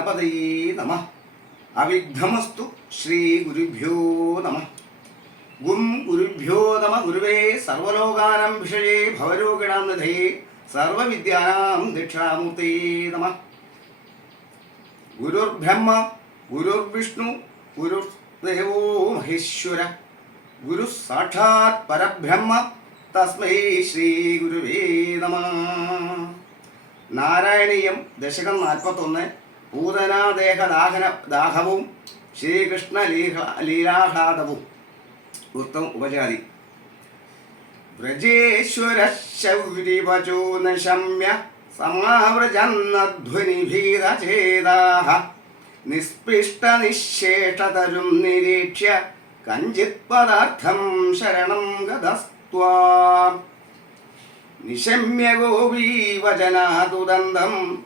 ഗണപതയേ നമ. അവിഘ്നമസ്തു ശ്രീ ഗുരുഭ്യോ നമ. ഗും ഗുരുഭ്യോ നമ ഗുരുവേ സർവലോകാനം വിഷയേ ഭവരോഗിണാം നിധയേ സർവവിദ്യാനാം ദക്ഷിണാമൂർത്തേ നമ. ഗുരുർബ്രഹ്മ ഗുരുർവിഷ്ണു ഗുരുദേവോ മഹേശ്വര. ഗുരു സാക്ഷാത് പരബ്രഹ്മ തസ്മൈ ശ്രീ ഗുരുവേ നമ. നാരായണീയം ദശകം നാൽപ്പത്തൊന്ന് പൂതനാദേഹ ദാഹന ദാഹവും ശ്രീകൃഷ്ണ ലീഹ ലീലാഹ്ലാദവും വൃത്തം ഉപജാതി. വ്രജേശ്വര ശൗരിവചോ നശമ്യ സമാവ്രജന്നധ്വനിഭീതചേതാഹ നിസ്പൃഷ്ടനിശേഷതരും നിരീക്ഷ്യ കഞ്ചിത് പദാർത്ഥം ശരണം ഗതസ്ത്വാം. നിശമ്യ ഗോപീവചനാതുദന്തം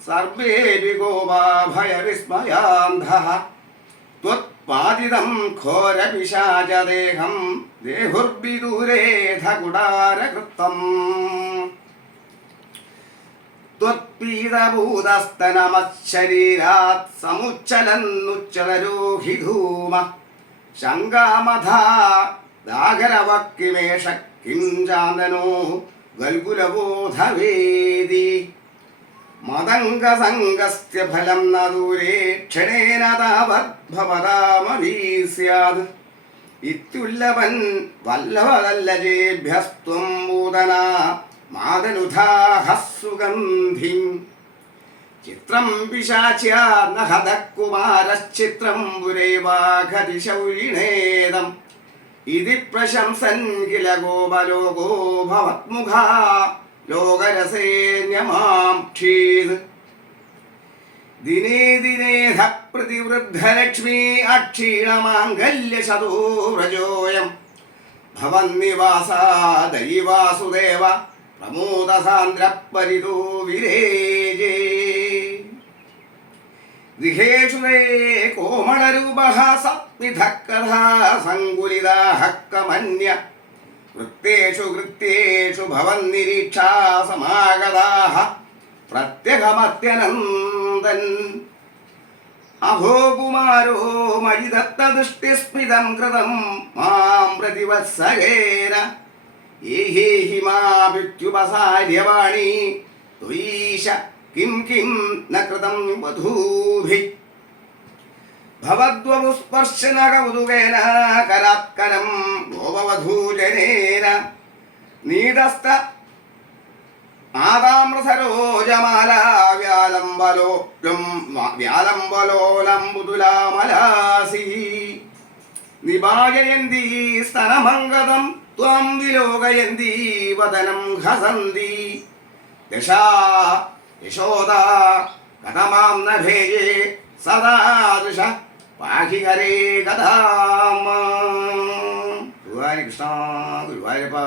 സർവേപി ഗോപാഭയവിസ്മയാന്ധഃ त्वत्पादितं घोरपिशाचदेहं देहुर्विदूरेध गुडारकृतम् त्वत्पीतभूतस्तनमच्छरीरात् समुच्चलन्नुच्चलरोहि धूम शङ्गामधा दागरवक्किमेष किं चान्दनो ഗൽഗുലബോധവേദി മതംഗസംഗസ്യ ഫലം ന ദൂരേ ക്ഷണേന താവദ്ഭവതാമവീ സ്യാത് ഇത്യുല്ലവൻ വല്ലവതല്ലജേഭ്യസ്ത്വം ഭൂതന മാതനുധാഹസുഗന്ധി ചിത്രം പിശാച്യാ നഹതക്കുമാരശ്ചിത്രം പുരൈവാഘതിശൗരിണേദം ഇതി പ്രശംസൻ കില ഗോപലോകോ ഭവത്മുഖ ലോകരസേന്യമാം ക്ഷീത് ദിനേ ദിനേധ പ്രതിവൃദ്ധലക്ഷ്മീ അക്ഷീണമാംഗല്യശതോരജോയം ഭവന്നിവാസ ദൈവാസുദേവ പ്രമോദസാന്ദ്രപരിതോ വിരേജേ. ഗൃഹേഷു കോമളരൂപഃ കമന്യ വൃത്തേഷു കൃത്യേഷു ഭവന്നിരീക്ഷാ സമാഗതാഃ കുമാരോ മയി ദത്തദൃഷ്ടിസ്മിതം കൃതം മാം പ്രതിവത്സകേന ഏഹേഹി മാഭിത്യുപസാര്യവാണി ത്വയീശ కిం కిం నృతం వధూభి భవద్వము స్పర్శన కౌదుగేన కరాత్కరం గోపవధూజనేన నీడస్థ ఆదామృతరోజమాలావ్యాలంబలోలం వ్యాలంబలోలంబుతులామలాసి నిభాజయంది స్తనమంగదం త్వం విలోగయంది వదనం హసంది దశా యశోదా కథమాం నేయే సదాదృశ పాహి హరే కథాం గురువారి కృష్ణ గురువారిపా